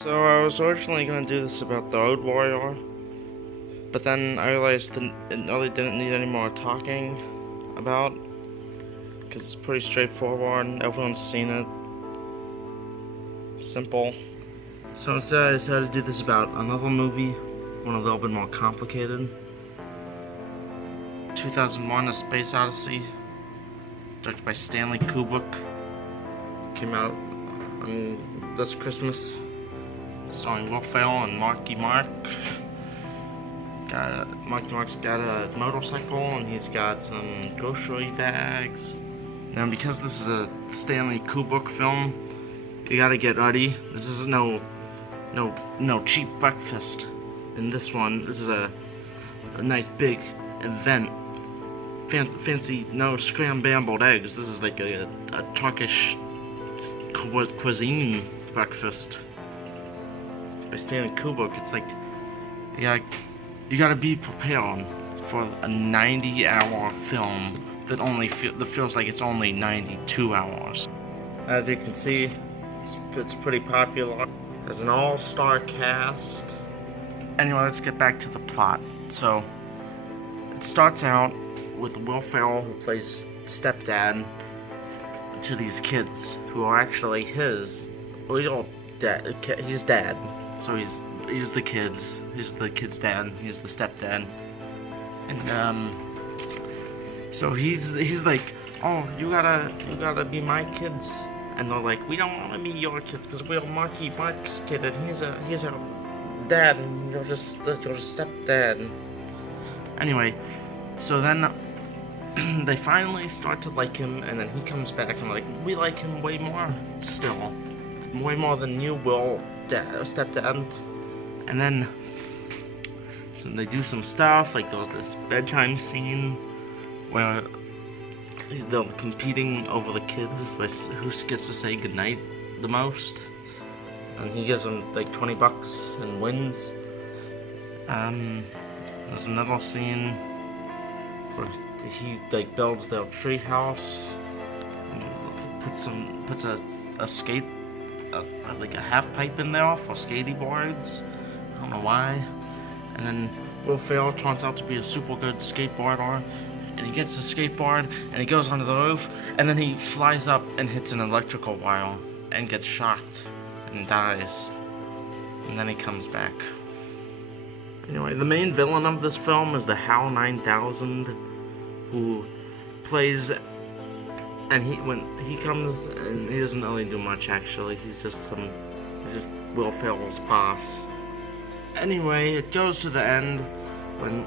So I was originally going to do this about the Road Warrior, but then I realized that it really didn't need any more talking about, because it's pretty straightforward and everyone's seen it. Simple. So instead I decided to do this about another movie, one a little bit more complicated. 2001: A Space Odyssey, directed by Stanley Kubrick. Came out on this Christmas. Starring Will Ferrell and Marky Mark. Marky Mark's got a motorcycle and he's got some grocery bags. Now, because this is a Stanley Kubrick film, you gotta get ready. This is no cheap breakfast. In this one, this is a nice big event. Fancy, no scrambled eggs. This is like a Turkish cuisine breakfast. By Stanley Kubrick. It's like you gotta be prepared for a 90-hour film that feels like it's only 92 hours. As you can see, it's pretty popular. Has an all-star cast. Anyway, let's get back to the plot. So it starts out with Will Ferrell, who plays stepdad to these kids who are actually his real dad. He's dad. So he's the kids. He's the kid's dad. He's the stepdad. And so he's like, oh, you gotta be my kids. And they're like, we don't want to be your kids because we're Marky Mark's kid, and he's our dad, and you're just stepdad. Anyway, so then they finally start to like him, and then he comes back and like, we like him way more still, way more than you will. Stepdad. And then so they do some stuff, like there was this bedtime scene where they're competing over the kids, who gets to say goodnight the most, and he gives them like $20 and wins. There's another scene where he like builds their tree house and puts a skate, like a half pipe in there for skatey boards. I don't know why. And then Will Ferrell turns out to be a super good skateboarder, and he gets a skateboard and he goes onto the roof, and then he flies up and hits an electrical wire and gets shocked and dies. And then he comes back. Anyway, the main villain of this film is the HAL 9000, who plays. And when he comes, and he doesn't really do much actually. He's just Will Ferrell's boss. Anyway, it goes to the end when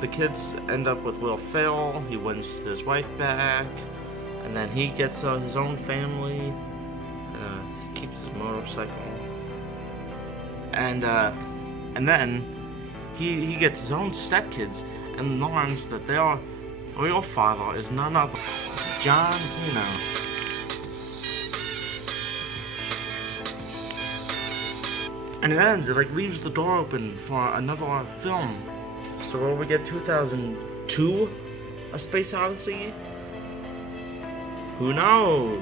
the kids end up with Will Ferrell. He wins his wife back, and then he gets his own family. He keeps his motorcycle, and then he gets his own stepkids and learns that their real father is none other John Cena. And it ends, it like leaves the door open for another film. So will we get 2002: A Space Odyssey? Who knows?